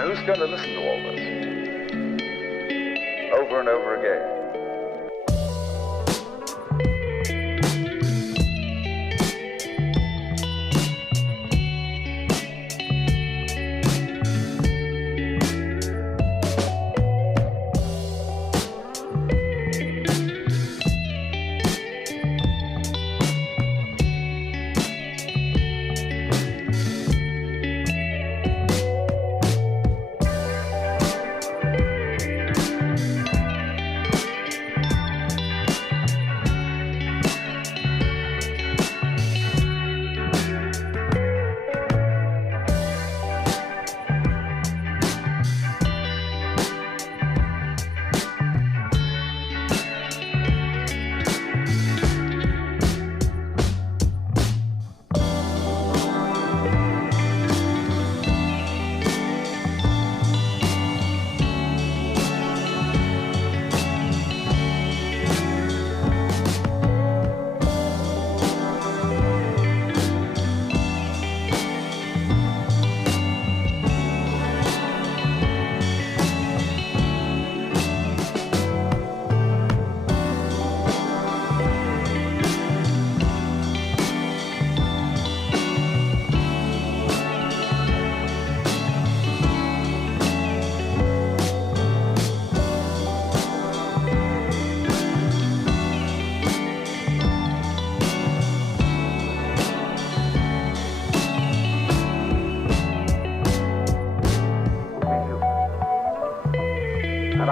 Now, who's going to listen to all this over and over again?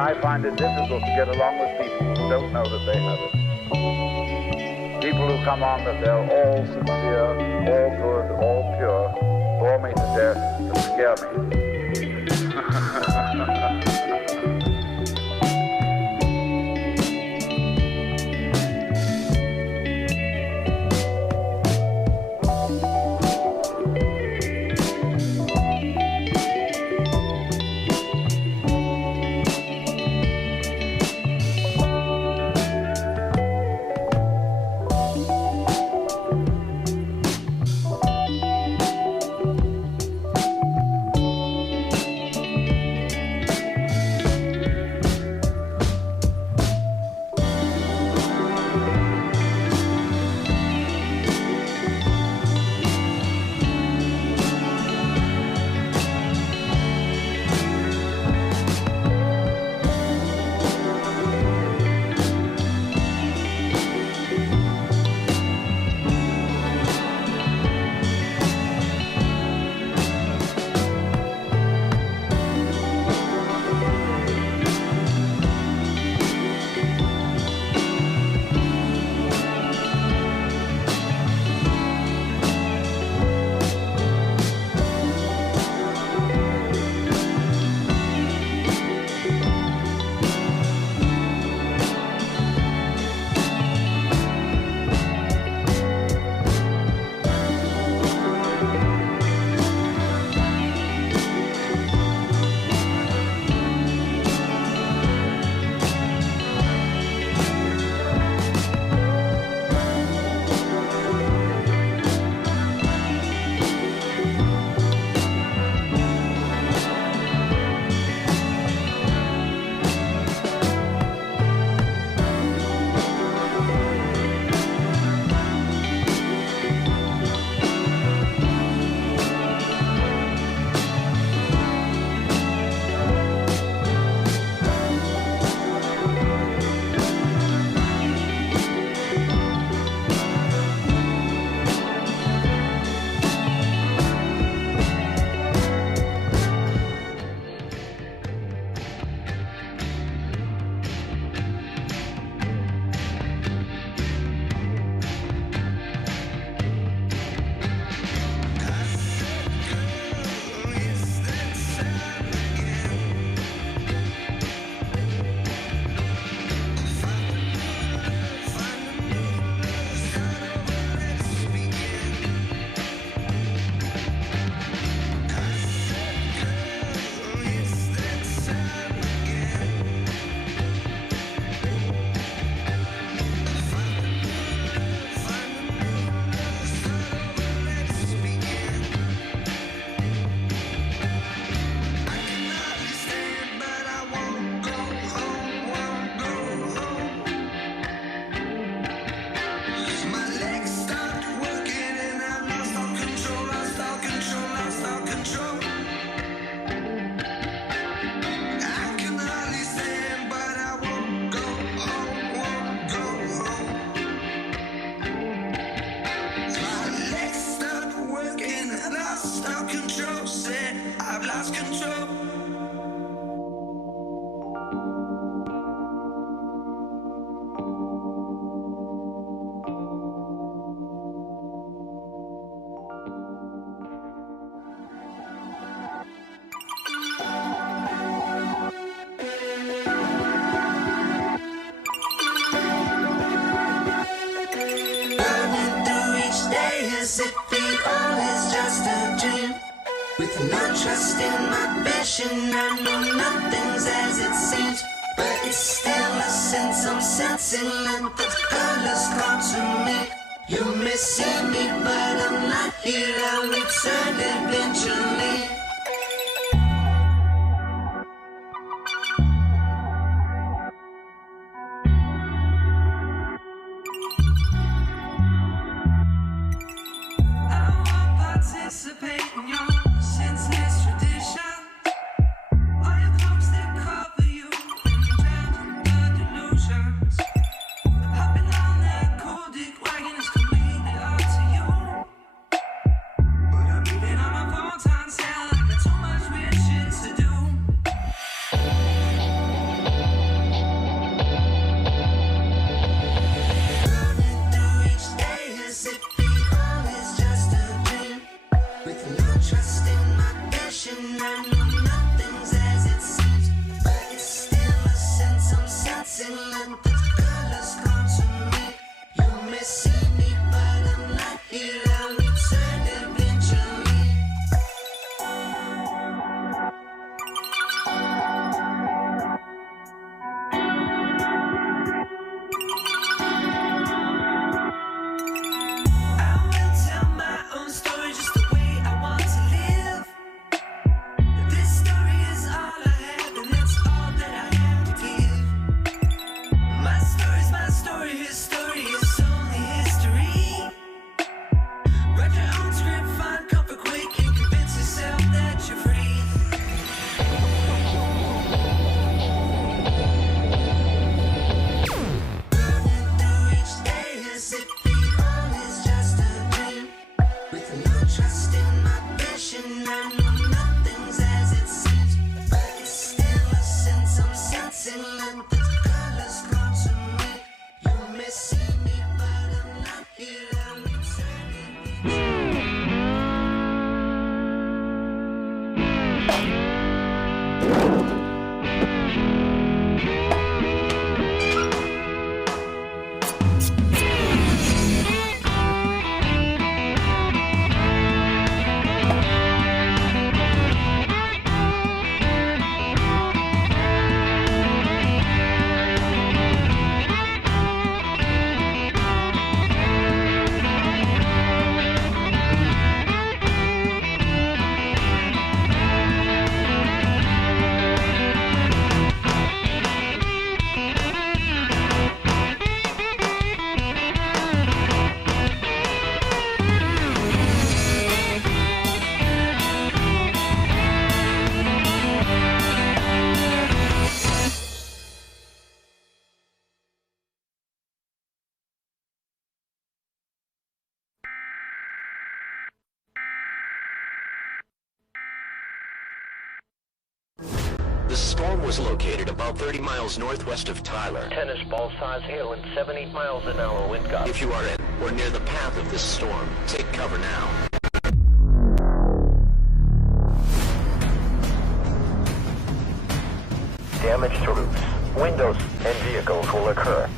I find it difficult to get along with people who don't know that they have it. People who come on that they're all sincere, all good, all pure, bore me to death and scare me. as if it all is just a dream. With no trust in my vision, I know nothing's as it seems. But it's still a sense I'm sensing that the colors come to me. You may see me, but I'm not here. I'll return eventually. Participate in your senseless tradition. All your clothes that cover you and drown in the delusions. Hopping on that cool dick wagon is completely up to you. But I'm leaving on my phone time cell. I got too much weird shit to do. Burning through each day as if it all is just a dream. With no trust in my vision, I know nothing's as it seems. But it's still a sense I'm sensing that the colors come to me. You may see me, but I'm not here. I'll return eventually. I will tell my own story just the way I want to live. This story is all I have, and that's all that I have to give. My story's my story, his story is only history. Write your own script, find comfort quick, and convince yourself that you're free. Burning through each day as if it all is just a dream. With no trust in my vision, I know nothing's as it seems. But it's still a sense I'm sensing that the colors come to me. You may see me, but I'm not here. I'll return The storm was located about 30 miles northwest of Tyler. Tennis ball size hail and 70 miles an hour wind gusts. If you are in or near the path of this storm, take cover now. Damage to roofs, windows, and vehicles will occur.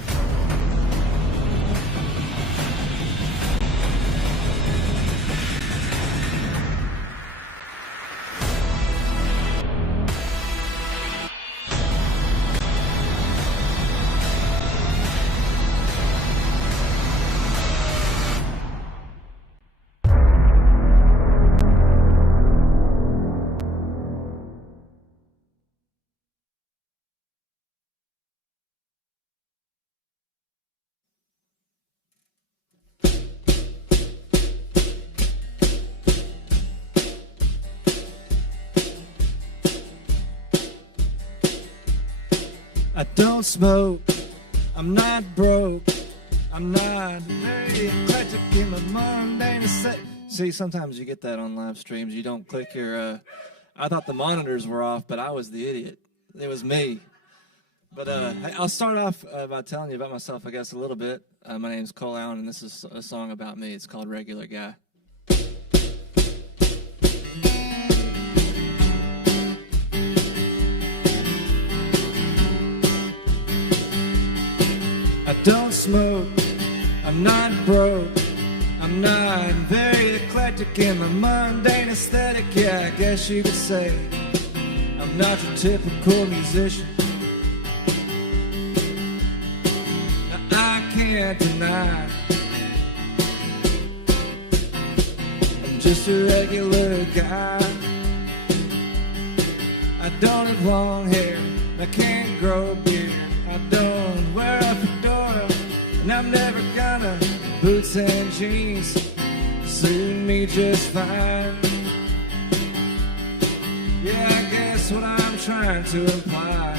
I don't smoke, I'm not broke, I'm not very eclectic in my mundane set. See, sometimes you get that on live streams. You don't click your, I thought the monitors were off, but I was the idiot. It was me. But I'll start off by telling you about myself, I guess, a little bit. My name's Cole Allen, and this is a song about me. It's called Regular Guy. I don't smoke, I'm not broke, I'm not very eclectic in my mundane aesthetic. Yeah, I guess you could say I'm not your typical musician. I can't deny I'm just a regular guy. I don't have long hair, I can't grow a beard. I don't wear a fedora, and I'm never gonna. Boots and jeans suit me just fine. Yeah, I guess what I'm trying to imply,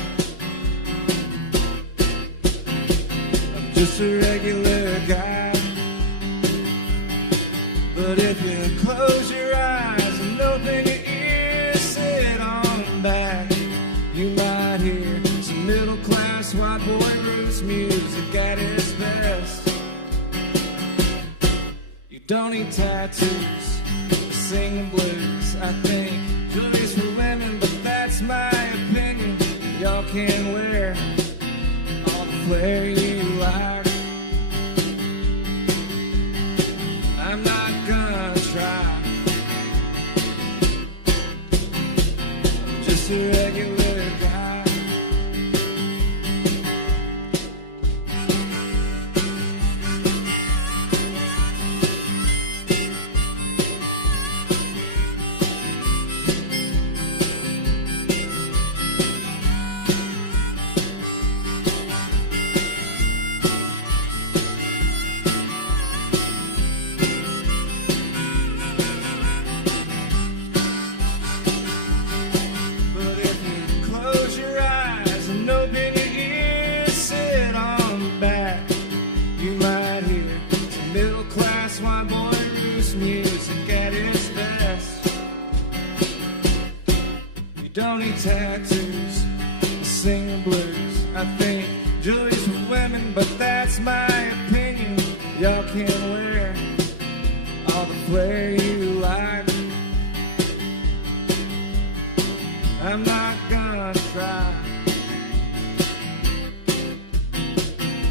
I'm just a regular guy. But if you close your eyes and open your ears, sit on back, you might hear some middle-class white boy roots music at its best. You don't need tattoos to sing the blues. I think jewelry's for women, but that's my opinion. Y'all can wear all the flair you like. I'm not gonna try. I'm just a regular guy. Tattoos to sing the blues. I think jewelry's for women, but that's my opinion. Y'all can wear all the flair you like. I'm not gonna try.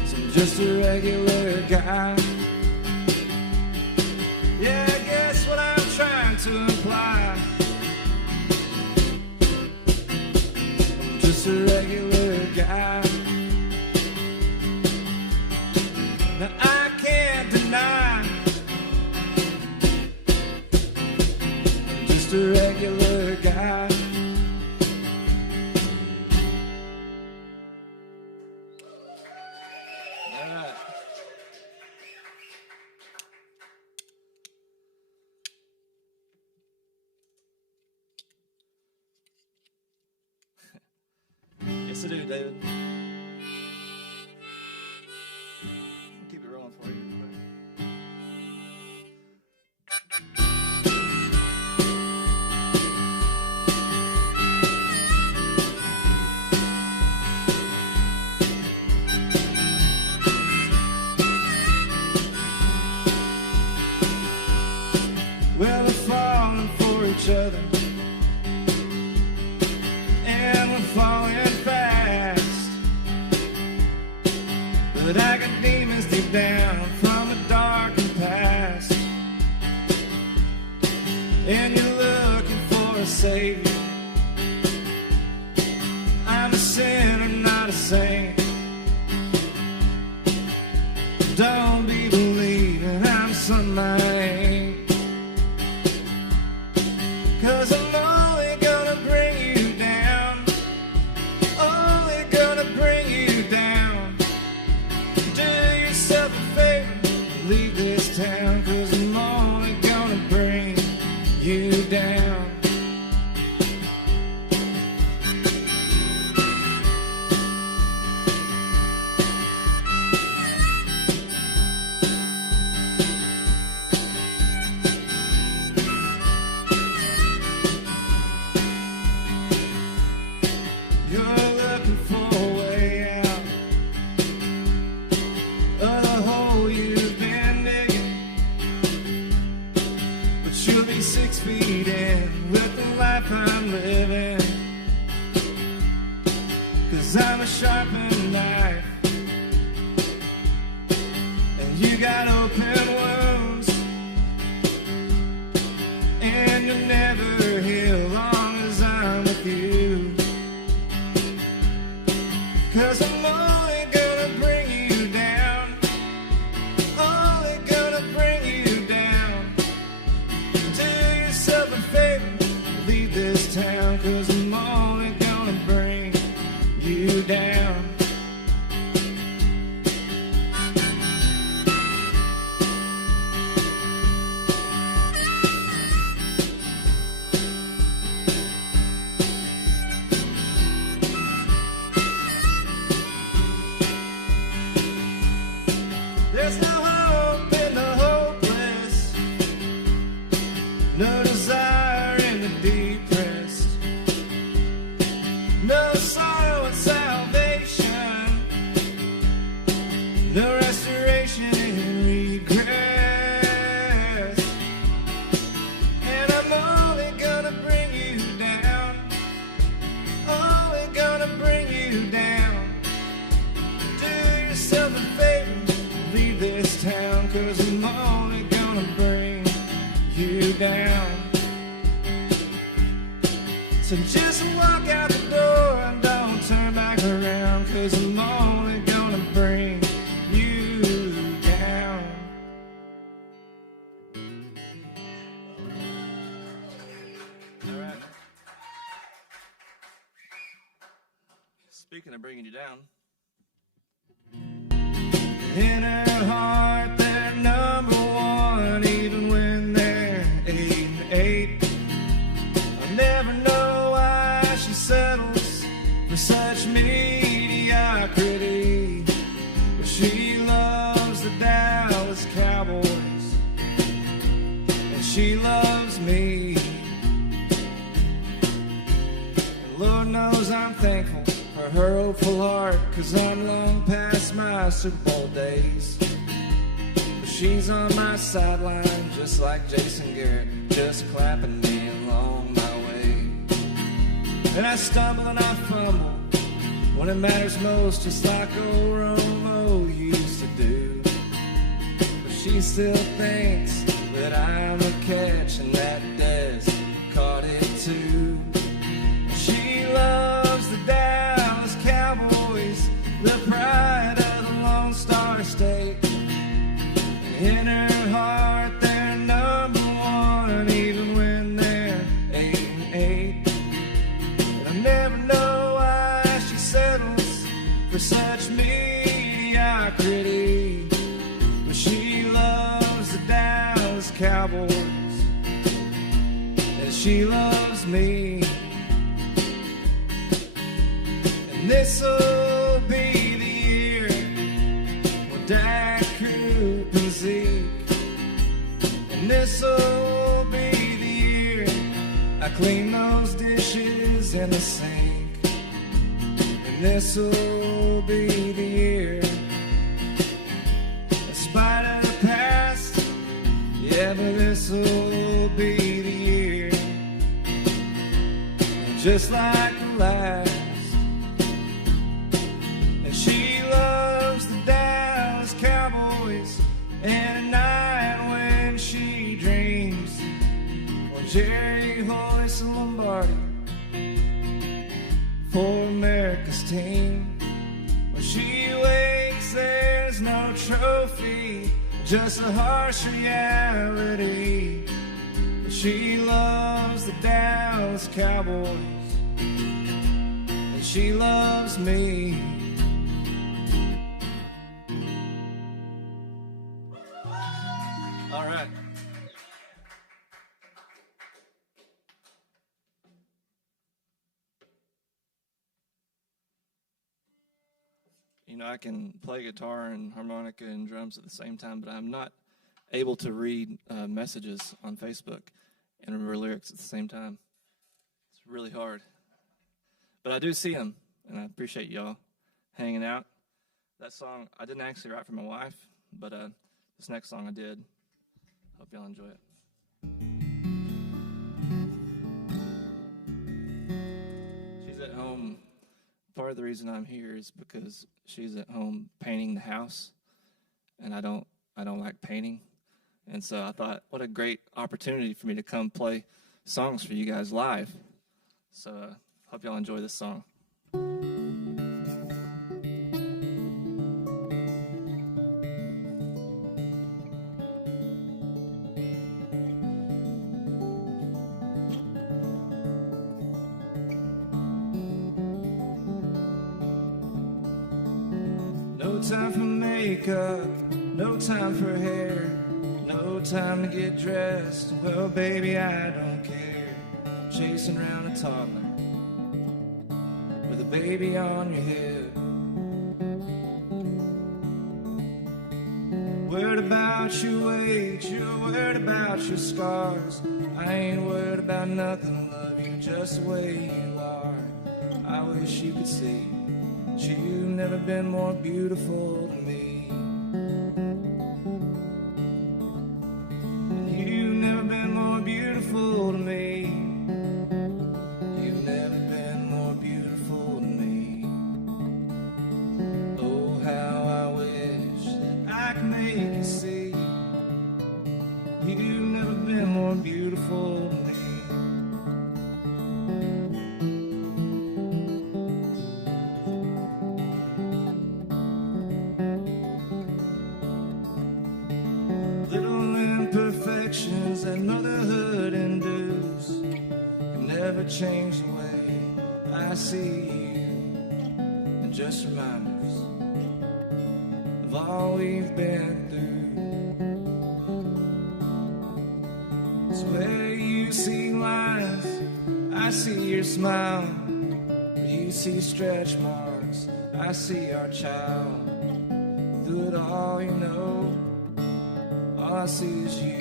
So I'm just a regular guy. Yeah, I guess what I'm trying to imply, just a regular guy. Now I can't deny I'm just a regular guy. All right. Yes, I do, David. I'll keep it rolling for you real quick. Well, we're falling for each other, and we're falling fast. But I got demons deep down from a darkened past, and you're looking for a savior. I'm a sinner, not a saint. Don't be believing I'm something I ain't. 'Cause I'm only gonna bring you down, only gonna bring you down. Do yourself a favor, leave this town, 'cause I'm only gonna bring you down. She'll be 6 feet in with the life I'm living, 'cause I'm a sharpened knife, and you got open wounds. 'cause I'm only gonna bring you down. So just walk out the door and don't turn back around, 'cause I'm only gonna bring you down. All right. Speaking of bringing you down, in her heart they're number one, even when they're 8-8. I'll never know why she settles for such mediocrity, but she loves the Dallas Cowboys, and she loves me. And Lord knows I'm thankful for her hopeful heart, 'cause I'm long past my Super Bowl days. But she's on my sideline just like Jason Garrett, just clapping me along my way. And I stumble and I fumble when it matters most, just like old Romo used to do. But she still thinks that I'm a catch and that Dez caught it too. She loves the Dallas Cowboys, the pride of the Lone Star State. In her heart they're number one, even when they're 8-8. And I never know why she settles for such mediocrity, but she loves the Dallas Cowboys, and she loves me. And this'll be the year when Dak, Coop, and Zeke. And this'll be the year I clean those dishes in the sink. And this'll be the year, in spite of the past, yeah, but this'll be the year, just like the last. And she loves the Dallas Cowboys, and at night when she dreams, well, Jerry hoists a Lombardi for America's team. When she wakes, there's no trophy, just a harsh reality. She loves the Dallas Cowboys, and she loves me. All right. You know, I can play guitar and harmonica and drums at the same time, but I'm not able to read messages on Facebook and remember lyrics at the same time. It's really hard. But I do see them, and I appreciate y'all hanging out. That song, I didn't actually write for my wife, but this next song I did. Hope y'all enjoy it. She's at home. Part of the reason I'm here is because she's at home painting the house, and I don't like painting. And so I thought, what a great opportunity for me to come play songs for you guys live. So hope y'all enjoy this song. No time for makeup, no time for hair, no time to get dressed. Well, baby, I don't care. Chasing around a toddler with a baby on your hip. Worried about your weight, you're worried about your scars. I ain't worried about nothing, I love you just the way you are. I wish you could see that you've never been more beautiful to me. You've never been more beautiful to me. You've never been more beautiful to me. Oh, how I wish that I could make you see imperfections that motherhood induce can never change the way I see you, and just reminders of all we've been through. It's where you see lines, I see your smile. Where you see stretch marks, I see our child. Through it all, you know, all I see is you.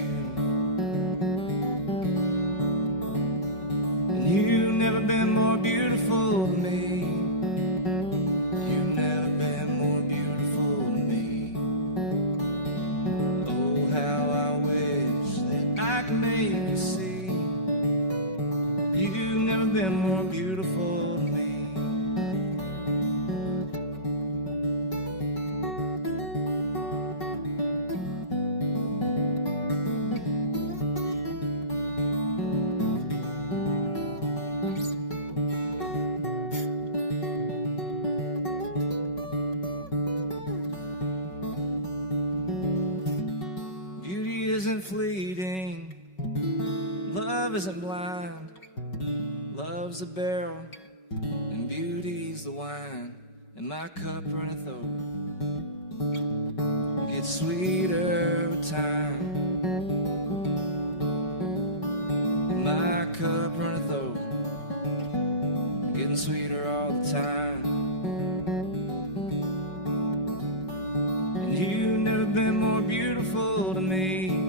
And you've never been more beautiful to me. You've never been more beautiful to me. Oh, how I wish that I could make you see. You've never been more beautiful to me. Fleeting, love isn't blind, love's a barrel, and beauty's the wine, and my cup runneth over, gets sweeter with time, and my cup runneth over, getting sweeter all the time. And you've never been more beautiful to me.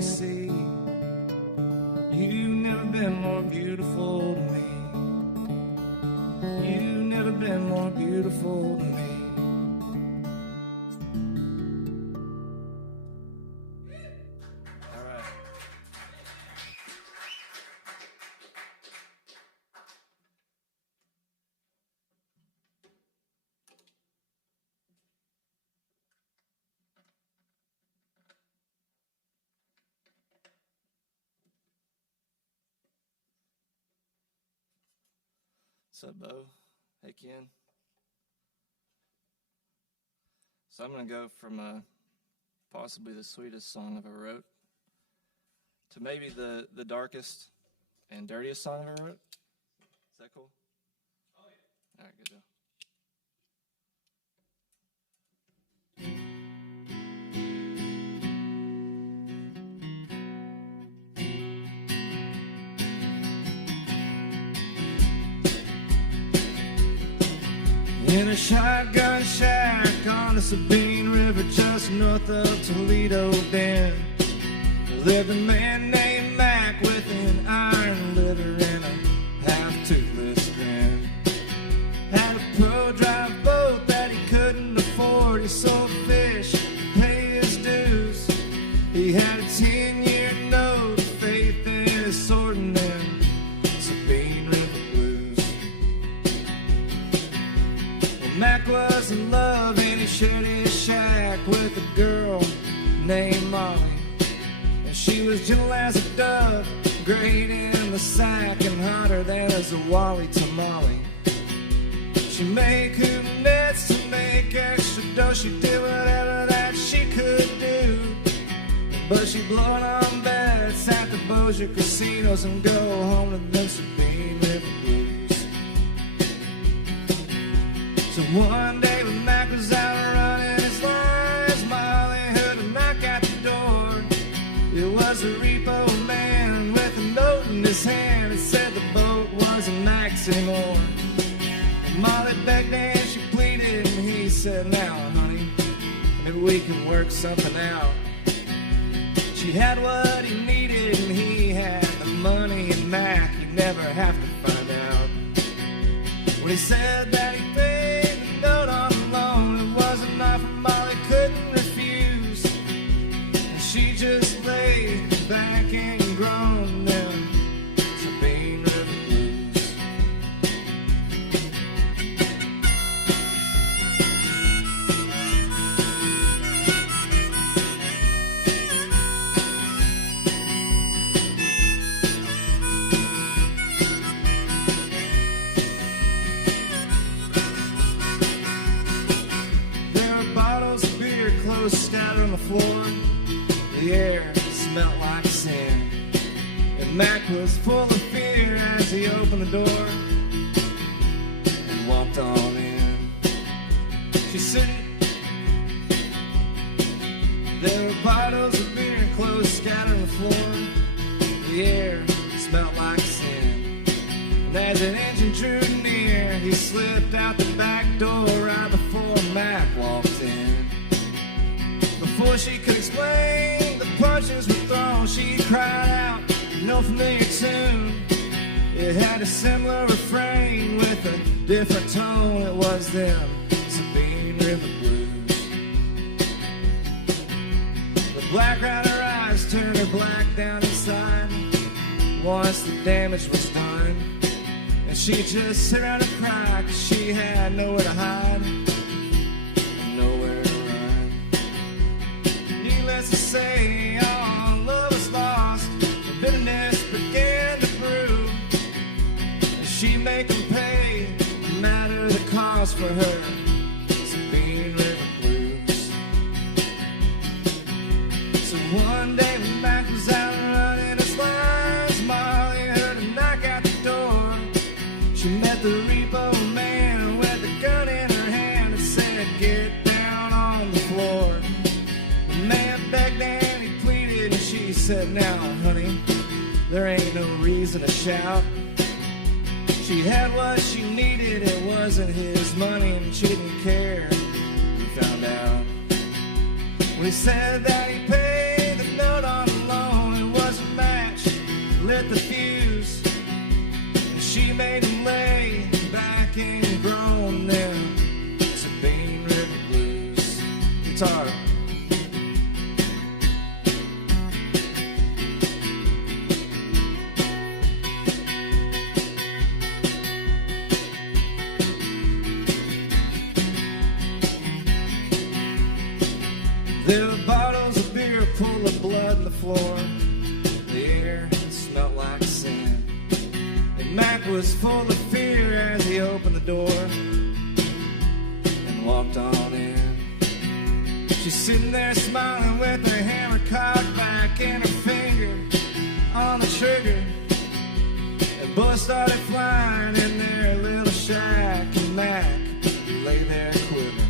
See, you've never been more beautiful to me. You've never been more beautiful to me. All right. What's up, Bo? Hey, Ken. So I'm going to go from possibly the sweetest song I've ever wrote to maybe the darkest and dirtiest song I've ever wrote. Is that cool? Oh, yeah. All right, good job. In a shotgun shack on the Sabine River just north of Toledo Bend, lived a man named Mac with an iron liver and a half-toothless grin. Had a pro-drive boat that he couldn't afford. He sold fish to pay his dues. He had a 10-year note of faith in his sorting and Sabine River blues. Mac was in love and he shared his shack with a girl named Molly. And she was gentle as a dove, great in the sack, and hotter than as a Wally tamale. She made coon nets to make extra dough. She did whatever that she could do. But she'd blow it on bets at the Bossier casinos and go home to them Sabine River blues. So one day when Mac was out running his lines, Molly heard a knock at the door. It was the repo man with a note in his hand. It said the boat wasn't Mac's anymore. Molly begged and she pleaded, and he said, now, honey, maybe we can work something out. She had what he needed and he had the money, and Mac, he'd never have to find out. When he said that he paid the note on the loan, it was an offer Molly couldn't refuse. And she just laid back and groaned them Sabine River blues. floor. The air smelled like sin, and Mac was full of fear as he opened the door and walked on in. She's sitting. There were bottles of beer and clothes scattered on the floor. The air smelled like sin. And as an engine drew near, he slipped out the back door right before Mac walked in. Before she could explain, the punches were thrown. She cried out, no familiar tune. It had a similar refrain with a different tone. It was them Sabine River Blues. Black around her eyes turned her black down inside. Once the damage was done, and she just sit around and cry, 'cause she had nowhere to hide and nowhere to run. Needless to say, all love was lost, and bitterness began to brew. And she make them pay, no matter the cost for her Sabine River Blues. So one day when Mac was out running his lines, Molly heard a knock at the door. She met the repo man with a gun in her hand and said, get down on the floor. The man begged and he pleaded, and she said, now honey, there ain't no reason to shout. She had what she needed, it wasn't his money, and she didn't care. He found out when he said that he paid the note on the loan. It wasn't matched, lit the fuse, and she made him lay back and groan. Then Sabine River Blues. Guitar. There were bottles of beer full of blood on the floor. The air smelled like sin, and Mac was full of fear as he opened the door and walked on in. She's sitting there smiling with her hammer cocked back and her finger on the trigger. And bullets started flying in their little shack, and Mac lay there quivering.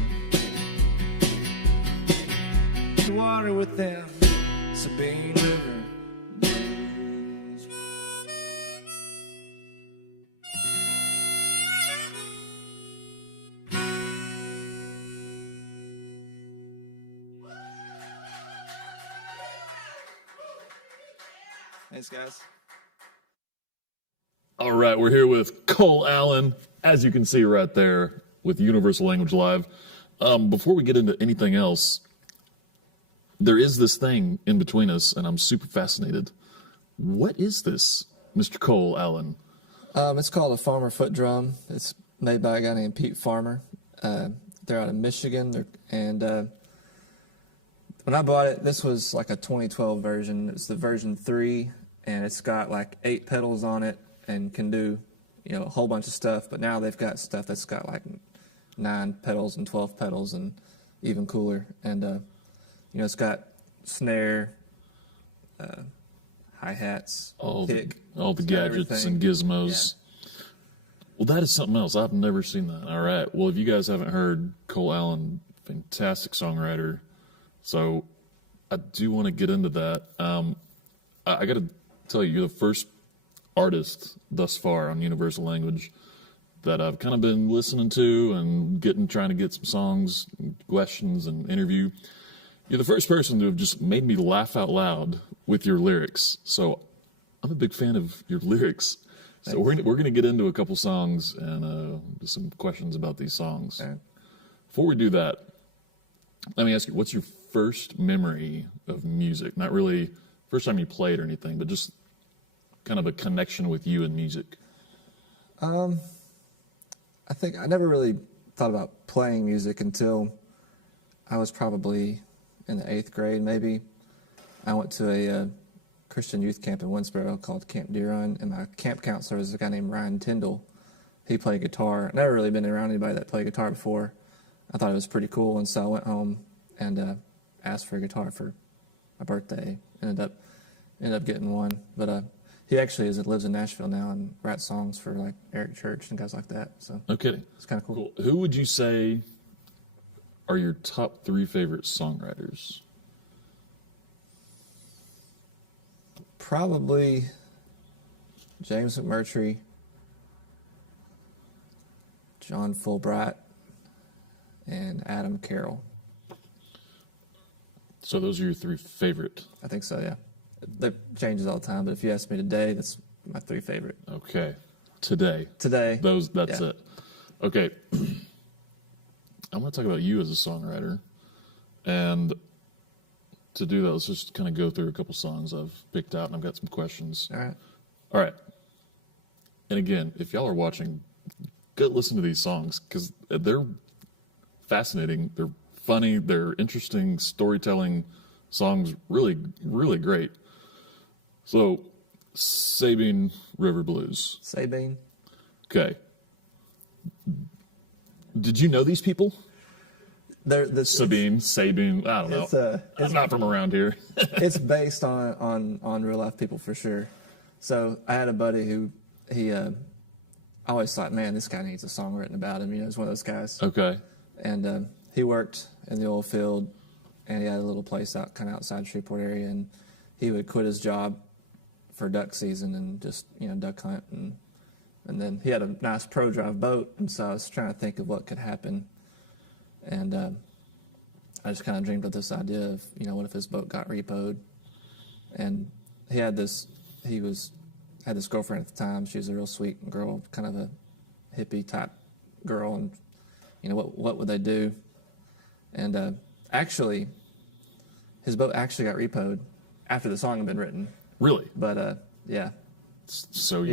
Water with them Sabine River Blues. Thanks, guys. All right, we're here with Cole Allen, as you can see right there, with Universal Language Live. Before we get into anything else, there is this thing in between us, and I'm super fascinated. What is this, Mr. Cole Allen? It's called a Farmer foot drum. It's made by a guy named Pete Farmer. They're out of Michigan, and when I bought it, this was like a 2012 version. It's the version 3, and it's got like 8 pedals on it and can do, a whole bunch of stuff. But now they've got stuff that's got like 9 pedals and 12 pedals and even cooler. And it's got snare, hi-hats, kick. All the gadgets everything. and gizmos. Yeah. Well, that is something else. I've never seen that. All right. Well, if you guys haven't heard, Cole Allen, fantastic songwriter. So I do want to get into that. I got to tell you, you're the first artist thus far on Universal Language that I've kind of been listening to and trying to get some songs, questions, and interview. You're the first person to have just made me laugh out loud with your lyrics. So I'm a big fan of your lyrics. So we're going to get into a couple songs and some questions about these songs. Okay. Before we do that, let me ask you, what's your first memory of music? Not really first time you played or anything, but just kind of a connection with you and music. I think I never really thought about playing music until I was probably in the 8th grade, maybe. I went to a Christian youth camp in Winsboro called Camp Deer Run, and my camp counselor was a guy named Ryan Tyndall. He played guitar. I'd never really been around anybody that played guitar before. I thought it was pretty cool, and so I went home and asked for a guitar for my birthday. Ended up getting one. But he actually lives in Nashville now and writes songs for like Eric Church and guys like that. So No kidding. it's kind of cool. Who would you say are your top 3 favorite songwriters? Probably James McMurtry, John Fulbright, and Adam Carroll. So those are your 3 favorite. I think so, yeah. That changes all the time, but if you ask me today, that's my 3 favorite. Okay. Today. Today. That's yeah. it. Okay. I want to talk about you as a songwriter. And to do that, let's just kind of go through a couple songs I've picked out, and I've got some questions. All right. All right. And again, if y'all are watching, go listen to these songs because they're fascinating. They're funny. They're interesting storytelling songs. Really, really great. So, Sabine River Blues. Sabine. Okay. Did you know these people? Sabine, I don't know. I'm not from around here. It's based on real life people for sure. So I had a buddy who I always thought, man, this guy needs a song written about him. You know, he's one of those guys. Okay. And he worked in the oil field, and he had a little place out kind of outside Shreveport area, and he would quit his job for duck season and just duck hunt, and then he had a nice pro drive boat, and so I was trying to think of what could happen. And I just kind of dreamed of this idea of, what if his boat got repoed? And he had this girlfriend at the time. She was a real sweet girl, kind of a hippie type girl. And, what would they do? And actually, his boat actually got repoed after the song had been written. Really? But, yeah. So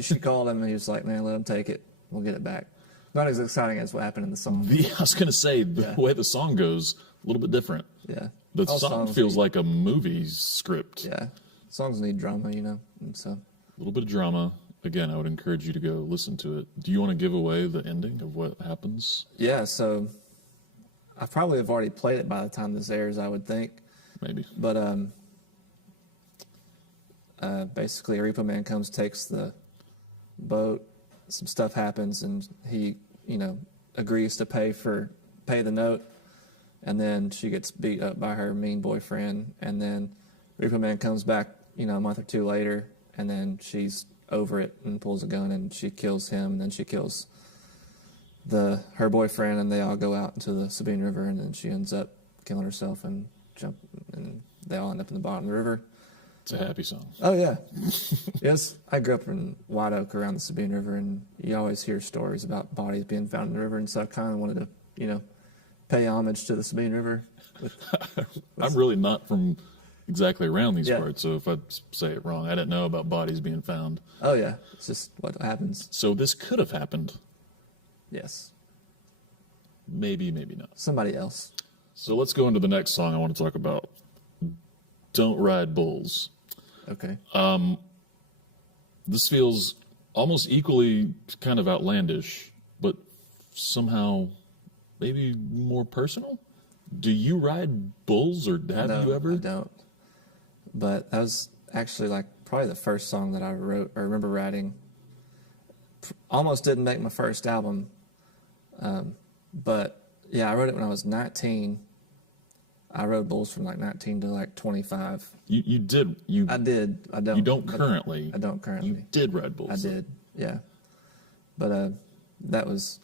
She called him, and he was like, man, let him take it. We'll get it back. Not as exciting as what happened in the song. I was going to say, the way the song goes, a little bit different. Yeah. The song feels like a movie script. Yeah. Songs need drama, and so. A little bit of drama. Again, I would encourage you to go listen to it. Do you want to give away the ending of what happens? Yeah, so I probably have already played it by the time this airs, I would think. Maybe. But basically, a repo man comes, takes the boat. Some stuff happens, and he, agrees to pay the note, and then she gets beat up by her mean boyfriend, and then repo man comes back, a month or 2 later, and then she's over it and pulls a gun, and she kills him, and then she kills her boyfriend, and they all go out into the Sabine River, and then she ends up killing herself and they all end up in the bottom of the river. It's a happy song. Oh, yeah. Yes, I grew up in White Oak around the Sabine River, and you always hear stories about bodies being found in the river, and so I kind of wanted to, pay homage to the Sabine River. I'm really not from exactly around these parts, so if I say it wrong, I didn't know about bodies being found. Oh, yeah. It's just what happens. So this could have happened. Yes. Maybe, maybe not. Somebody else. So let's go into the next song I want to talk about. Don't Ride Bulls. Okay. This feels almost equally kind of outlandish, but somehow maybe more personal. Do you ride bulls, or have you ever? I don't. But that was actually probably the first song that I wrote or remember writing. Almost didn't make my first album. But yeah, I wrote it when I was 19. I rode bulls from 19 to 25. You did. I did. I don't. You don't currently. I don't currently. You did ride bulls. I did. Yeah. But that was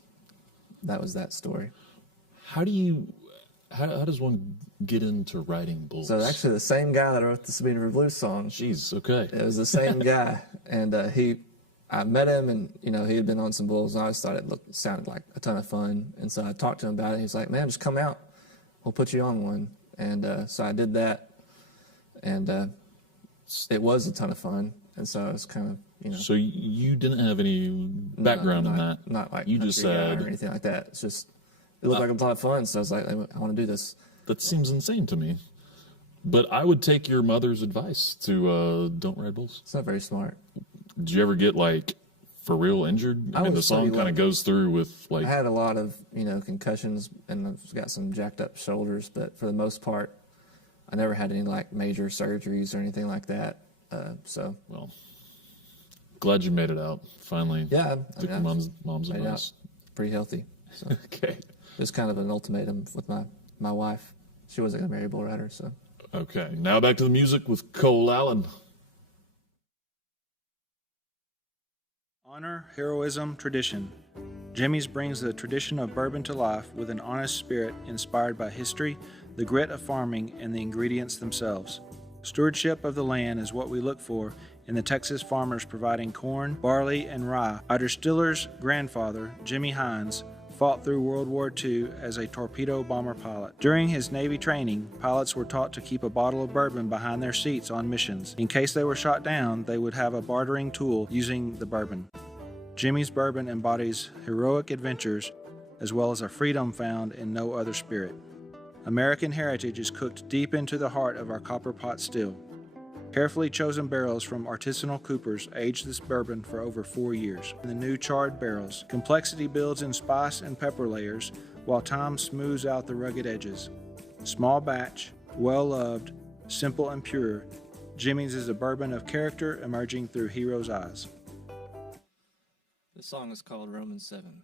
that story. How does one get into riding bulls? So actually, the same guy that wrote the Sabine River Blues song. Jeez. Okay. It was the same guy, and I met him, and he had been on some bulls, and I always thought it sounded like a ton of fun, and so I talked to him about it. He's like, "Man, just come out. We'll put you on one." And so I did that, and it was a ton of fun, and so I was kind of So you didn't have any background in that. Not like you just country guy said or anything like that. It's just it looked like a lot of fun, so I was like, I want to do this. That seems insane to me. But I would take your mother's advice to don't ride bulls. It's not very smart. Did you ever get for real injured? I mean, the song kind of goes through with I had a lot of concussions, and I've got some jacked up shoulders, but for the most part, I never had any like major surgeries or anything like that. So Well, glad you made it out. Finally. yeah, Took your mom's made it out advice. pretty healthy. So Okay. it was kind of an ultimatum with my wife. She wasn't gonna marry Bull Rider, so. Okay. Now back to the music with Cole Allen. Honor, heroism, tradition. Jimmy's brings the tradition of bourbon to life with an honest spirit inspired by history, the grit of farming, and the ingredients themselves. Stewardship of the land is what we look for in the Texas farmers providing corn, barley, and rye. Our distiller's grandfather, Jimmy Hines, fought through World War II as a torpedo bomber pilot. During his Navy training, pilots were taught to keep a bottle of bourbon behind their seats on missions. In case they were shot down, they would have a bartering tool using the bourbon. Jimmy's bourbon embodies heroic adventures as well as a freedom found in no other spirit. American heritage is cooked deep into the heart of our copper pot still. Carefully chosen barrels from artisanal coopers aged this bourbon for over 4 years. In the new charred barrels, complexity builds in spice and pepper layers, while time smooths out the rugged edges. Small batch, well-loved, simple and pure, Jimmy's is a bourbon of character emerging through heroes' eyes. This song is called Romans 7.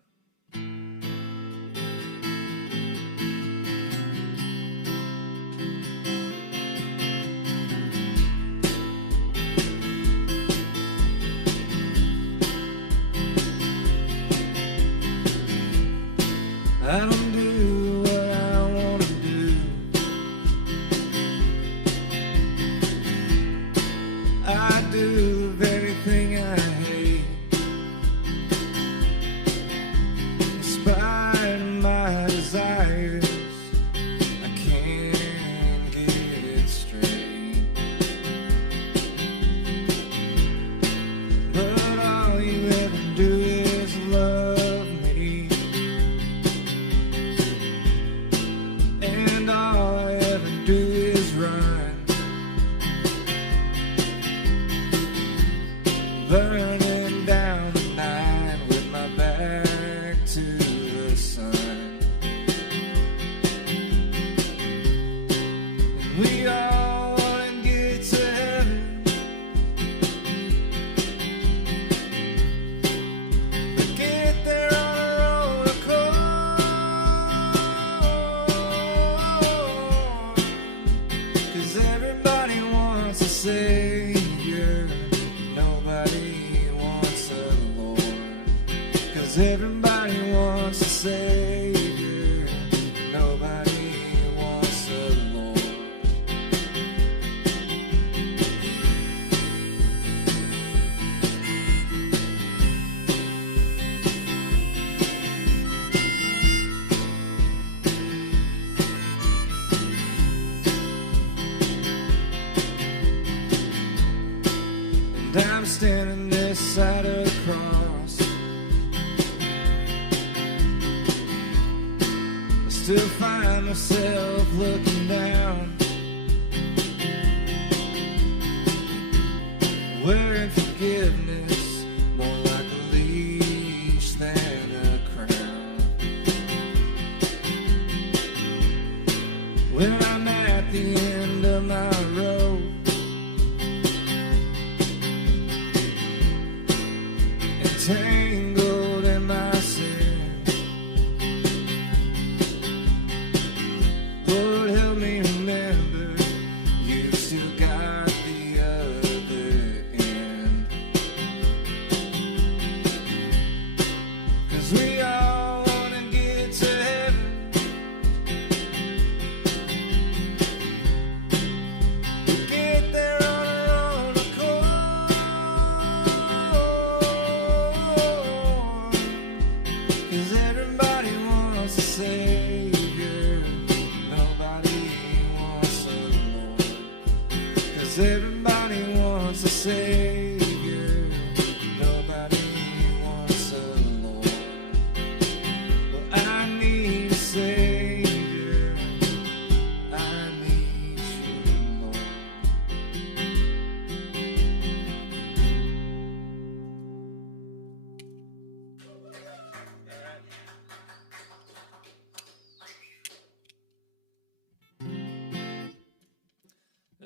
I don't do what I want to do. I do the very thing I hate. In spite of my desires, I can't get it straight. But all you ever do is love me. And all I ever do is run, burning down the night with my back to the sun. And we all want to get to heaven, but get there on a roller coaster. 'Cause everybody wants a savior, nobody wants a Lord. 'Cause everybody wants a savior, nobody wants a Lord. And I'm standing this side of the cross. I still find myself looking down, wearing forgiveness more like a leash than a crown. When I'm at the end of my rope, entangled in my sin, Lord, help me remember you still got the other end. 'Cause we all want to get to heaven, but get there on a roller coaster. 'Cause everybody wants a savior, nobody wants a Lord. 'Cause everybody wants a savior, nobody wants a Lord.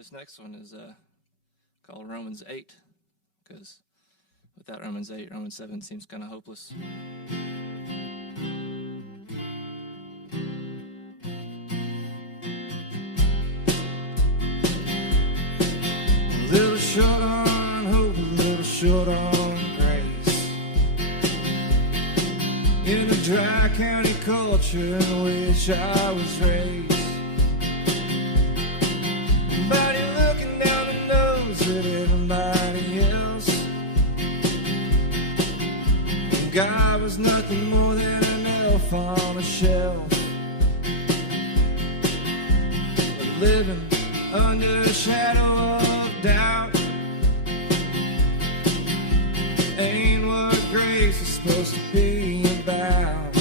This next one is called Romans 8, because without Romans 8, Romans 7 seems kind of hopeless. A little short on hope, a little short on grace. In the dry county culture in which I was raised. Everybody looking down the nose at everybody else. And God was nothing more than an elf on a shelf. But living under the shadow of doubt ain't what grace is supposed to be about.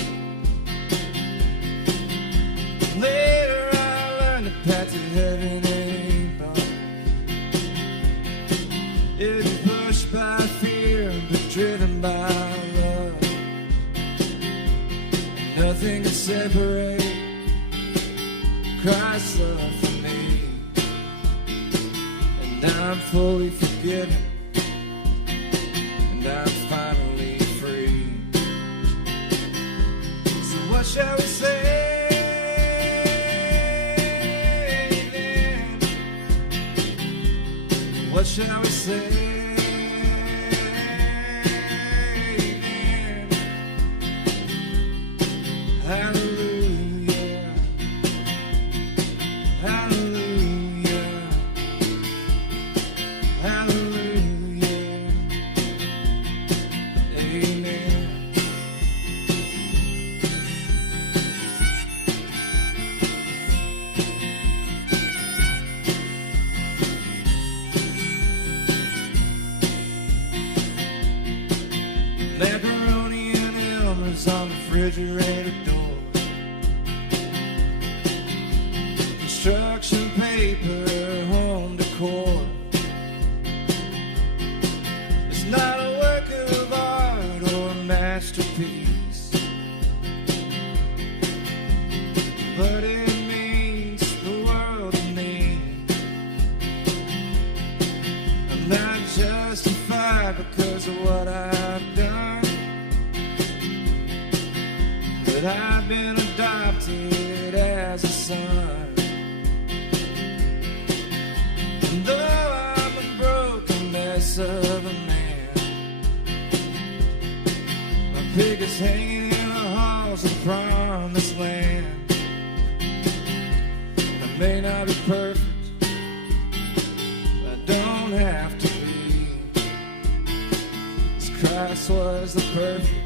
Later I learned the path to heaven ain't bought. Isn't pushed by fear, but driven by love. Nothing can separate Christ's love from me. And I'm fully forgiven, and I'm finally free. So what shall we say? What shall we say then? Hallelujah, hallelujah, hallelujah, amen. Macaroni and Elmer's on the refrigerator door. Construction paper, home decor. It's not a work of art or a masterpiece, but it means the world to me. I'm not justified because of what I've done, but I've been adopted as a son. And though I'm a broken mess of a man, my pig is hanging in the halls of the promised land. I may not be perfect, I don't have to be. 'Cause Christ was the perfect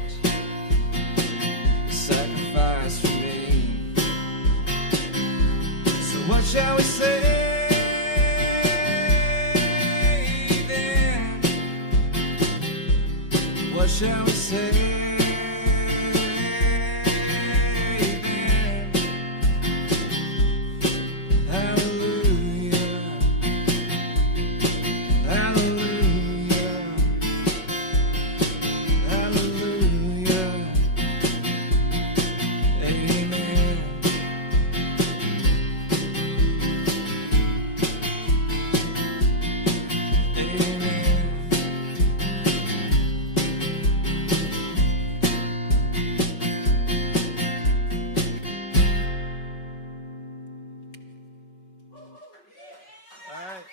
sacrifice for me. So what shall we say then? What shall we say then? Hallelujah, hallelujah, hallelujah, amen. Amen. All right.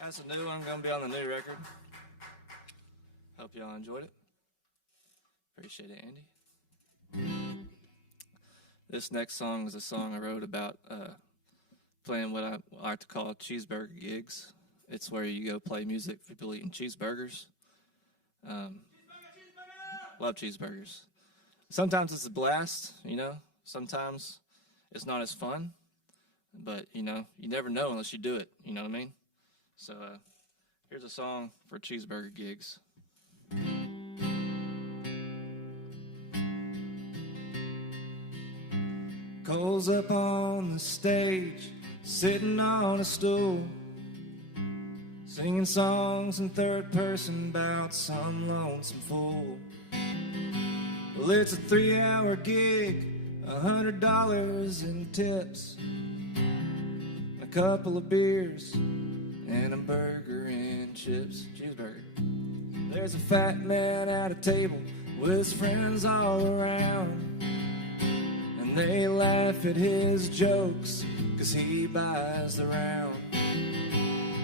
That's a new one. Going to be on the new record. Hope y'all enjoyed it. Appreciate it, Andy. This next song is a song I wrote about playing what I like to call cheeseburger gigs. It's where you go play music for people eating cheeseburgers. Love cheeseburgers. Sometimes it's a blast, you know. Sometimes it's not as fun. But, you know, you never know unless you do it. You know what I mean? So here's a song for cheeseburger gigs. Cole's up on the stage, sitting on a stool, singing songs in third person about some lonesome fool. Well, it's a 3-hour gig, $100 in tips. A couple of beers and a burger and chips, cheeseburger. There's a fat man at a table with his friends all around, and they laugh at his jokes 'cause he buys the round.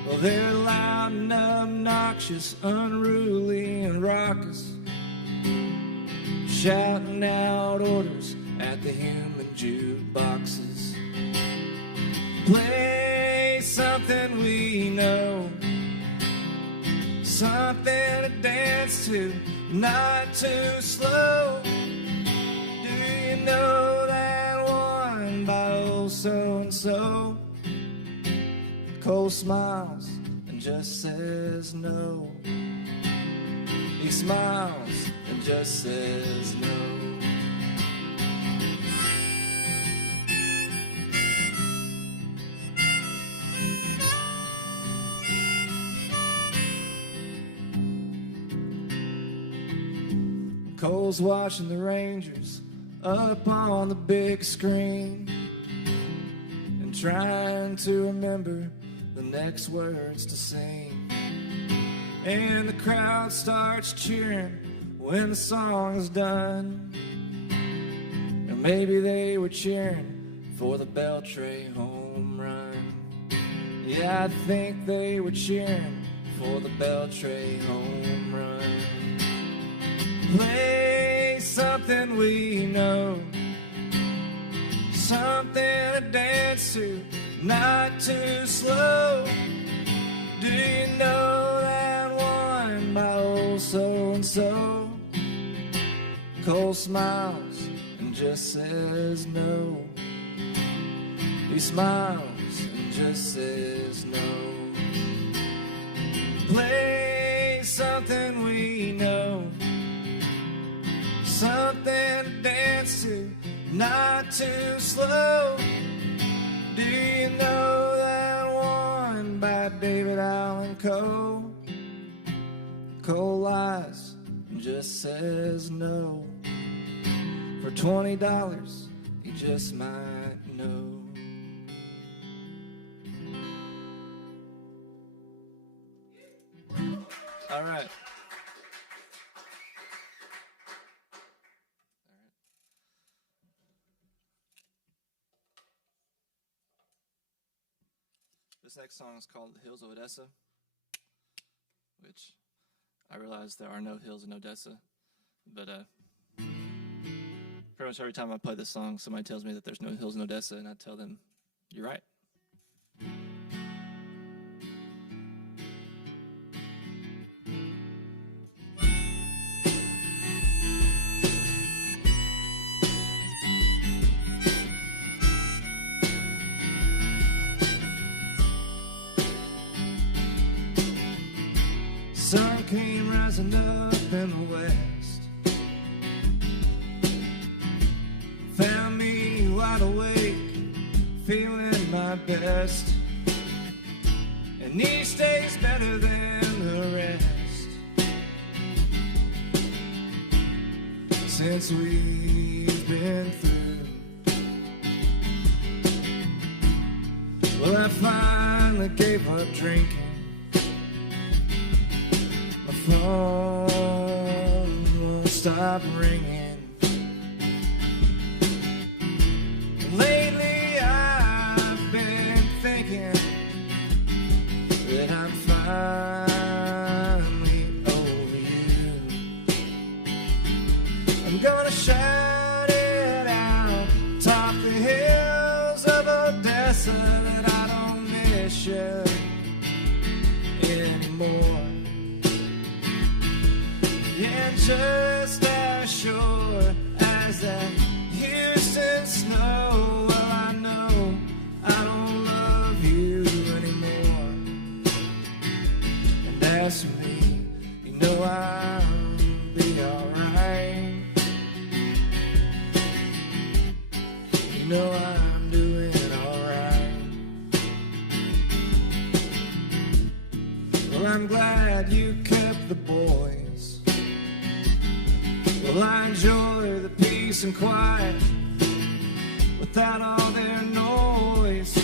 Well, they're loud and obnoxious, unruly and raucous, shouting out orders at the human jukeboxes. Play something we know, something to dance to, not too slow. Do you know that one by old so-and-so? Cole smiles and just says no. He smiles and just says no. Cole's watching the Rangers up on the big screen and trying to remember the next words to sing. And the crowd starts cheering when the song's done. Or maybe they were cheering for the Beltray home run. Yeah, I think they were cheering for the Beltray home run. Play something we know, something to dance to, not too slow. Do you know that one by old so-and-so? Cole smiles and just says no. He smiles and just says no. Play something we know, something to dance to, not too slow. Do you know that one by David Allan Coe? Cole lies and just says no. For $20, he just might know. All right. This next song is called The Hills of Odessa, which I realize there are no hills in Odessa, but pretty much every time I play this song, somebody tells me that there's no hills in Odessa, and I tell them, you're right. Sun came rising up in the west, found me wide awake, feeling my best. And each day's better than the rest, since we've been through. Well, I finally gave up drinking. Phone won't stop ringing. Lately I've been thinking that I'm finally over you. I'm gonna shout it out, top the hills of Odessa, that I don't miss you anymore. And just as sure as that Houston snow, well, I know I don't love you anymore. And as for me, you know I'll be alright. You know I'm doing alright. Well, I'm glad you kept the boys. Well, I enjoy the peace and quiet without all their noise.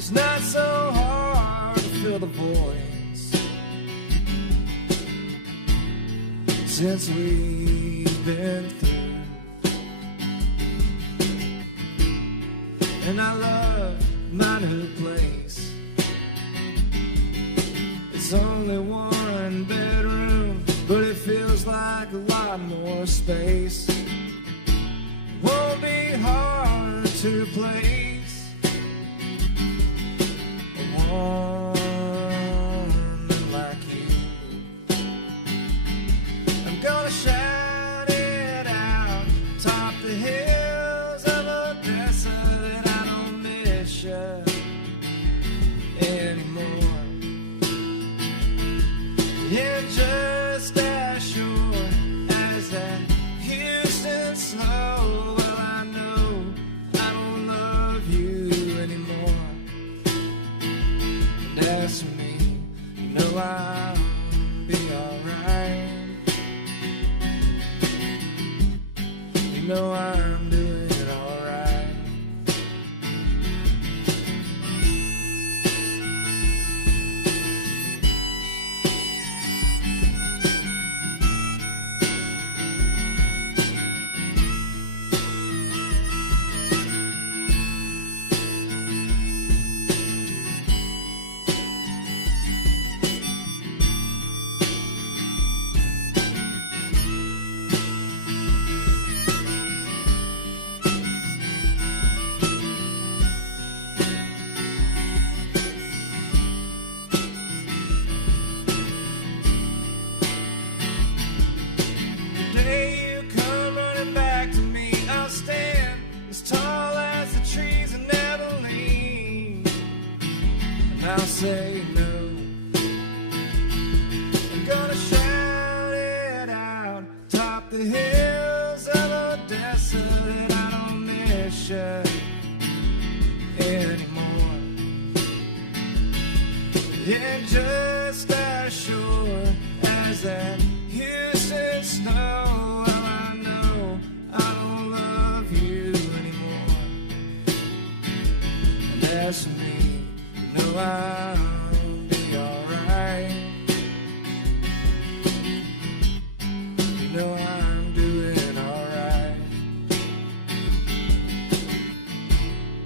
It's not so hard to fill the voids since we've been through. And I love my new place. It's only one bedroom, but it feels like a lot more space. Won't be hard to replace a woman like you. I'm gonna shout it out, top the hills of Odessa, that I don't miss you anymore. Yeah, just as sure as that Houston snow. Well, I know I don't love you anymore. And as for me, you know I'll be alright. You know I'm doing alright. The day you come running back to me, I'll stand as tall as the trees in Abilene, and I'll say no. I'm gonna shout it out, top the hills of Odessa, that I don't miss you anymore. Yeah, just as sure as that Houston snow. Well, I know I don't love you anymore. And as for me, you know I'll be alright. You know I'm doing alright.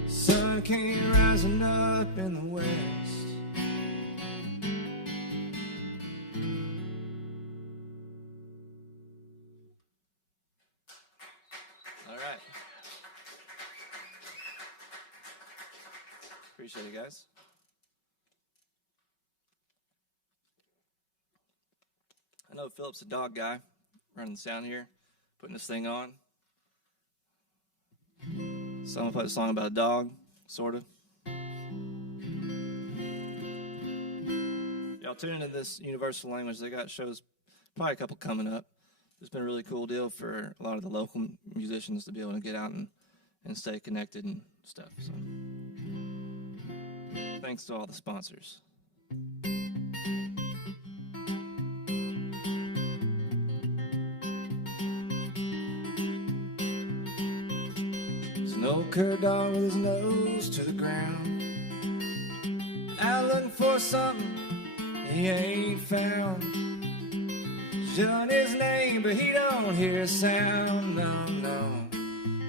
Sun came rising up in the west. All right. Appreciate it, guys. I know Philip's a dog guy, running the sound here, putting this thing on. So I'm gonna play a song about a dog, sort of. Y'all tune into this universal language. They got shows, probably a couple coming up. It's been a really cool deal for a lot of the local musicians to be able to get out and stay connected and stuff. So, thanks to all the sponsors. There's an old cur dog with his nose to the ground, out looking for something he ain't found. Showing his name, but he don't hear a sound. No, no.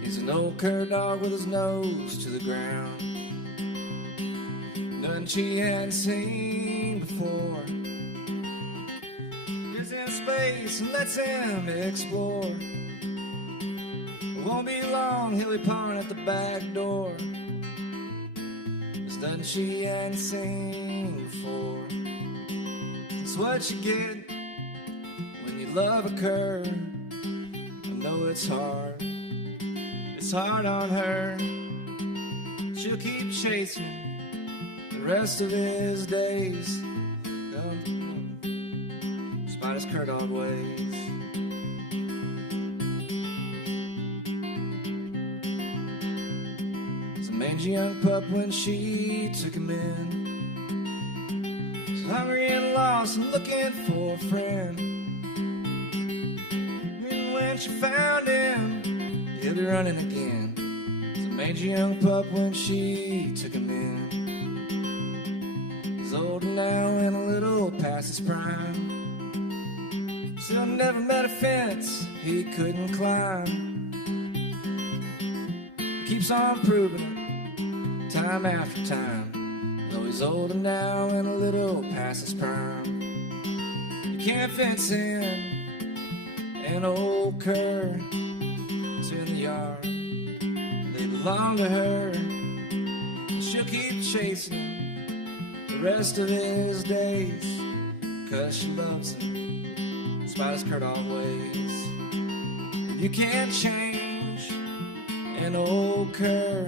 He's an old cur dog with his nose to the ground. Nothing she hadn't seen before. Gets in space and lets him explore. Won't be long, he'll be pawing at the back door. There's nothing she hadn't seen before. It's what you get when you love a cur. I know it's hard. It's hard on her. She'll keep chasing the rest of his days, despite his cur dog ways. He's a mangy young pup when she took him in. He's hungry and lost and looking for a friend. And when she found him, he'll be running again. He's a mangy young pup when she took him in. old now and a little past his prime. Still never met a fence he couldn't climb. Keeps on proving it, time after time. Though he's older now and a little past his prime. You can't fence in an old cur. It's in the yard, they belong to her. And she'll keep chasing him the rest of his days, 'cause she loves him, despite his curt old ways. You can't change an old cur.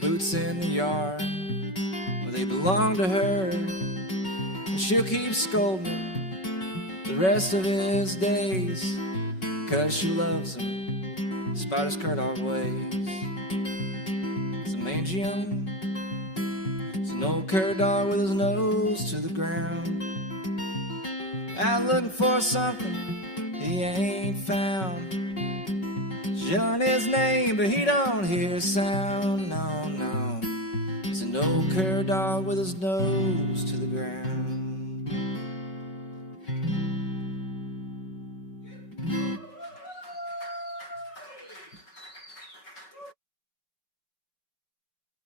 Boots in the yard, well, they belong to her. And she'll keep scolding him the rest of his days, 'cause she loves him, despite his curt old ways. It's a Mangian, it's an old cur dog with his nose to the ground, out looking for something he ain't found. He's yelling his name, but he don't hear a sound. No, no. He's an old cur dog with his nose to the ground.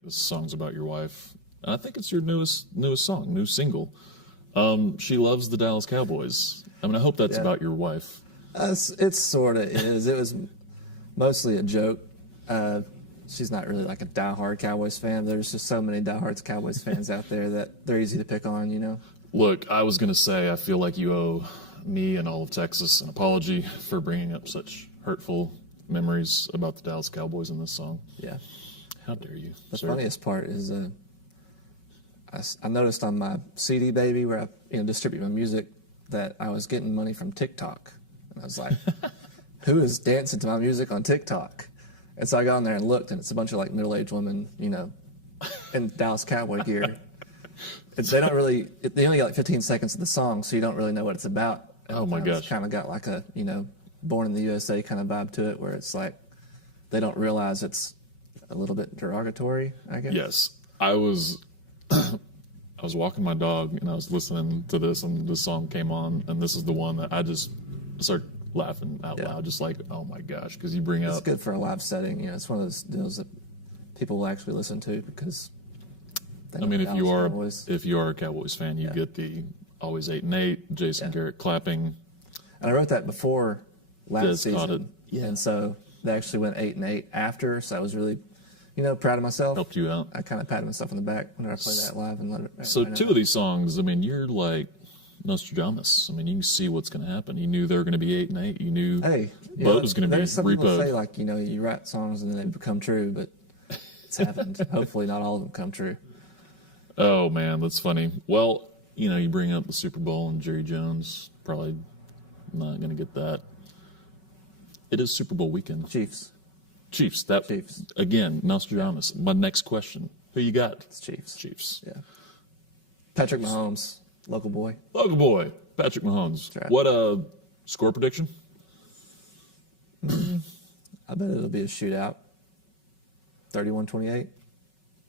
This song's about your wife. And I think it's your newest song, new single. She loves the Dallas Cowboys. I mean, I hope that's about your wife. It sort of is. It was mostly a joke. She's not really like a diehard Cowboys fan. There's just so many diehard Cowboys fans out there that they're easy to pick on, you know? Look, I was going to say I feel like you owe me and all of Texas an apology for bringing up such hurtful memories about the Dallas Cowboys in this song. Yeah. How dare you, The sir? funniest part is I noticed on my CD Baby, where I distribute my music, that I was getting money from TikTok. And I was like, who is dancing to my music on TikTok? And so I got on there and looked, and it's a bunch of like middle-aged women, you know, in Dallas Cowboy gear. They only got like 15 seconds of the song, so you don't really know what it's about. Oh my gosh. It's kind of got like a, Born in the USA kind of vibe to it, where it's like they don't realize it's a little bit derogatory, I guess. Yes. I was walking my dog and I was listening to this, and this song came on, and this is the one that I just started laughing out loud, just like, oh my gosh, because you bring It's up. good for a live setting. It's one of those deals that people will actually listen to because. I mean, if you are Cowboys. a Cowboys fan, you get the always 8-8, Jason Garrett clapping. And I wrote that before last Des caught it. season, and so they actually went 8-8 after. So I was really, proud of myself. Helped you out. I kind of patted myself on the back when I played that live and let it. So two of these songs, I mean, you're like Nostradamus. I mean, you can see what's going to happen. You knew they were going to be 8-8. You knew Bud was going to be there's some people say repoed. you write songs and then they become true, but it's happened. Hopefully, not all of them come true. Oh man, that's funny. Well, you bring up the Super Bowl and Jerry Jones. Probably not going to get that. It is Super Bowl weekend. Chiefs. Chiefs. Chiefs. Again, Nostradamus. My next question. Who you got? It's Chiefs. Chiefs. Yeah. Patrick Mahomes, local boy. Local boy, Patrick Mahomes. Right. What score prediction? I bet it'll be a shootout. 31-28.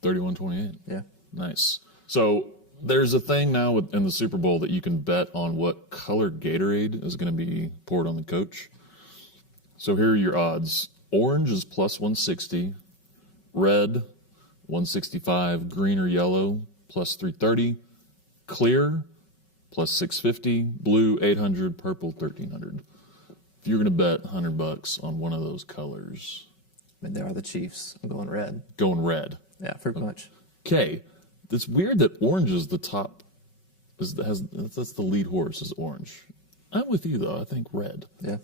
31-28. Yeah. Nice. So there's a thing now in the Super Bowl that you can bet on what color Gatorade is going to be poured on the coach. So here are your odds. Orange is plus 160, red 165, green or yellow plus 330, clear plus 650, blue 800, purple 1300. If you're going to bet $100 on one of those colors, I mean, they are the Chiefs. I'm going red. going red. Yeah, pretty much. Okay, it's weird that orange is the top. That's the lead horse is orange. I'm with you though. I think red. Yeah.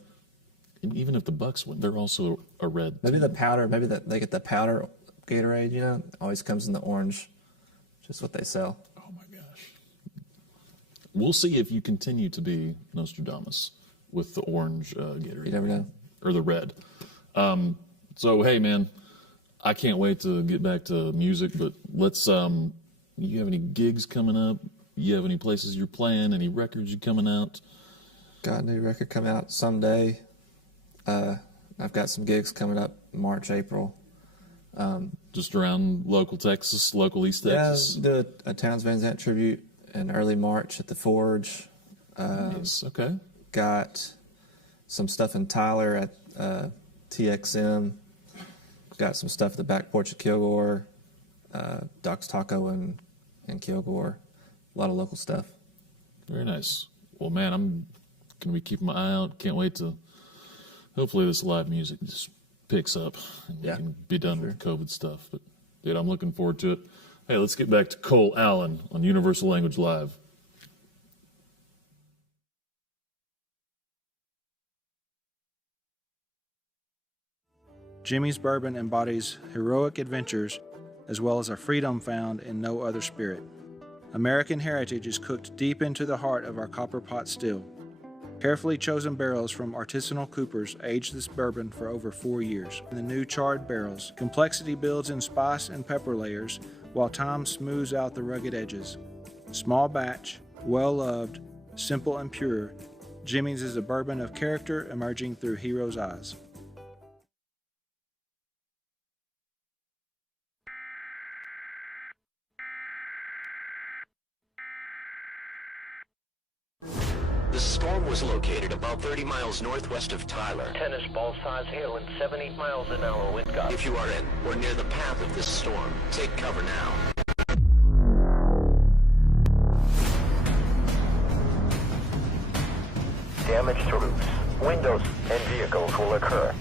And even if the Bucks win, they're also a red. Maybe team. the powder. Maybe they get the powder Gatorade. Always comes in the orange. Just what they sell. Oh my gosh. We'll see if you continue to be Nostradamus with the orange Gatorade. You never know. Or the red. So hey man, I can't wait to get back to music. But let's. You have any gigs coming up? You have any places you're playing? Any records you coming out? Got a new record coming out someday. I've got some gigs coming up March, April. Just around local Texas, local East Texas. Yeah, do a Towns Van Zandt tribute in early March at the Forge. Nice. Okay. Got some stuff in Tyler at TXM. Got some stuff at the back porch of Kilgore, Doc's Taco in Kilgore. A lot of local stuff. Very nice. Well, man, I'm going to be keeping my eye out. Can't wait to, hopefully this live music just picks up and we can be done with COVID stuff. But, dude, I'm looking forward to it. Hey, let's get back to Cole Allen on Universal Language Live. Jimmy's bourbon embodies heroic adventures as well as a freedom found in no other spirit. American heritage is cooked deep into the heart of our copper pot still. Carefully chosen barrels from artisanal coopers age this bourbon for over 4 years. In the new charred barrels, complexity builds in spice and pepper layers while time smooths out the rugged edges. Small batch, well-loved, simple and pure, Jimmy's is a bourbon of character emerging through heroes' eyes. The storm was located about 30 miles northwest of Tyler. Tennis ball size hail and 70 miles an hour wind gusts. If you are in or near the path of this storm, take cover now. Damage to roofs, windows, and vehicles will occur.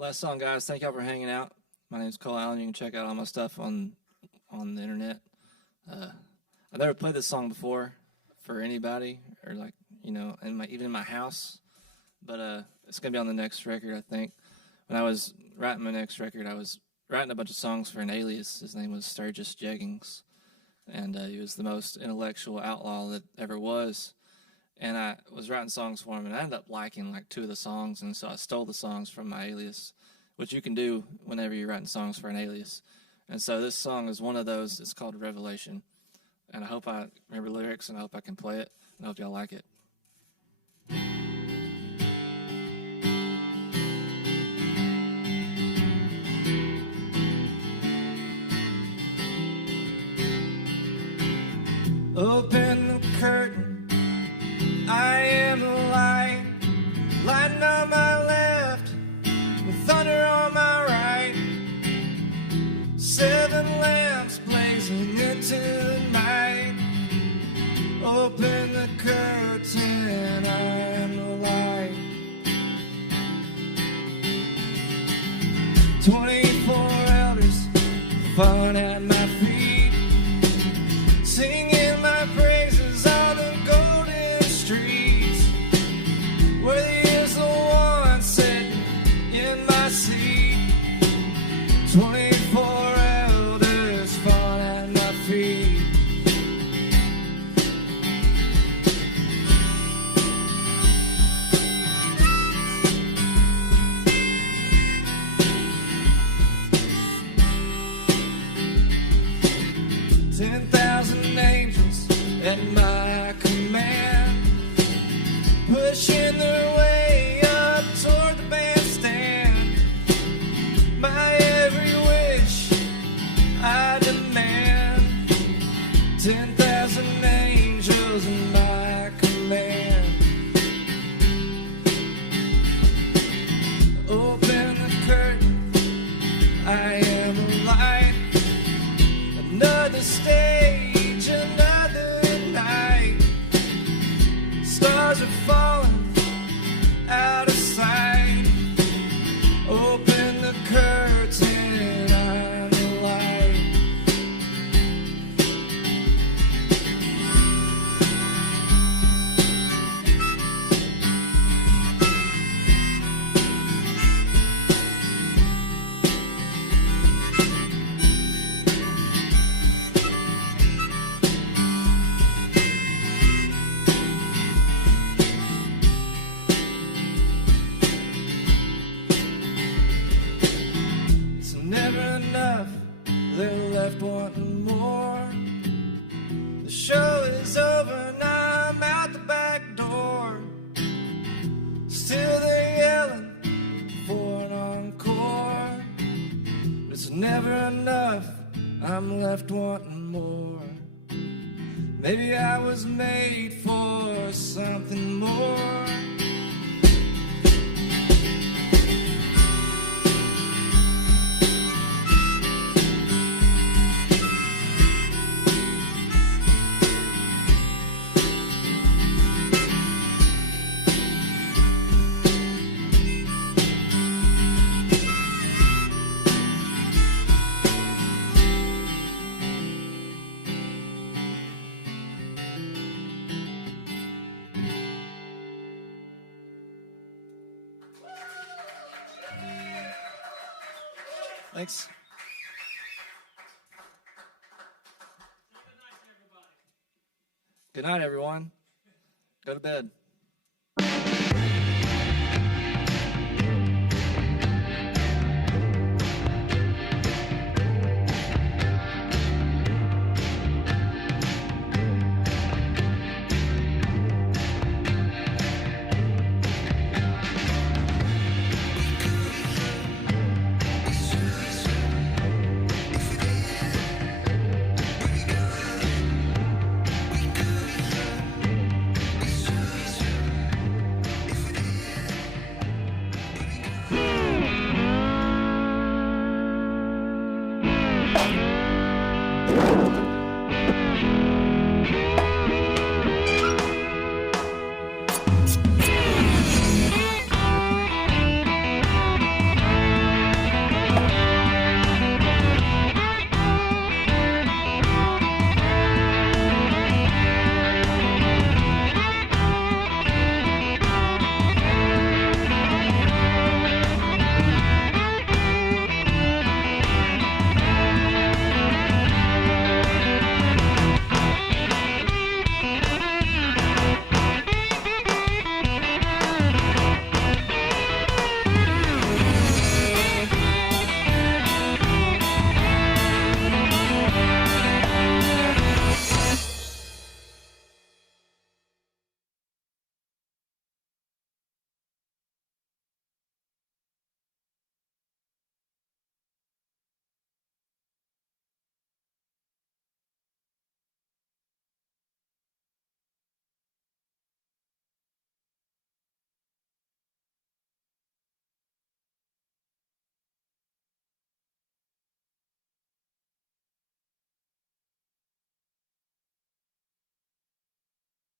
Last song, guys. Thank y'all for hanging out. My name's Cole Allen. You can check out all my stuff on the internet. I've never played this song before for anybody, or like, you know, even in my house. But it's gonna be on the next record, I think. When I was writing my next record, I was writing a bunch of songs for an alias. His name was Sturgis Jeggings, and he was the most intellectual outlaw that ever was. And I was writing songs for him, and I ended up liking like 2 of the songs, and so I stole the songs from my alias, which you can do whenever you're writing songs for an alias. And so this song is one of those. It's called Revelation, and I hope I remember lyrics, and I hope I can play it, and I hope y'all like it. Open the curtain. I am the light, lighting on my left, with thunder on my right. 7 lamps blazing into the night. Open the curtain, I am the light. 24 elders falling at my feet, singing my praises on the golden streets, worthy is the one sitting in my seat. 24 elders fall at my feet. left wanting more. The show is over, now I'm out the back door. Still they're yelling for an encore. But it's never enough, I'm left wanting more. Maybe I was made for something more. Thanks. Good night, everyone. Go to bed.